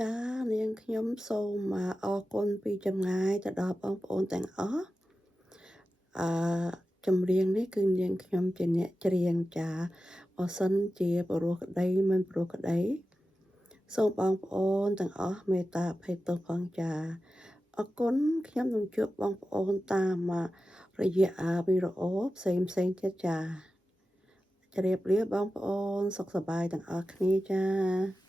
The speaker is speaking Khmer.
ចានាងខ្ញុំសូមអរគុណពីចម្ងាយទៅដល់បងប្អូនទាំងអស់អឺចម្រៀងនេះគឺនាងខ្ញុំជាអ្នកច្រៀងចាបើសិនជាព្រោះក្តីមិនព្រោះក្តីសូមបងប្អូនទាំងអស់មេត្តាអភ័យទោសផងចាអរគុណខ្ញុំនឹងជួបបងប្អូនតាមរយៈវីដេអូផ្សេងទៀតចាជម្រាបលាបងប្អូនសុខសប្បាយទាំងអស់គ្នាចា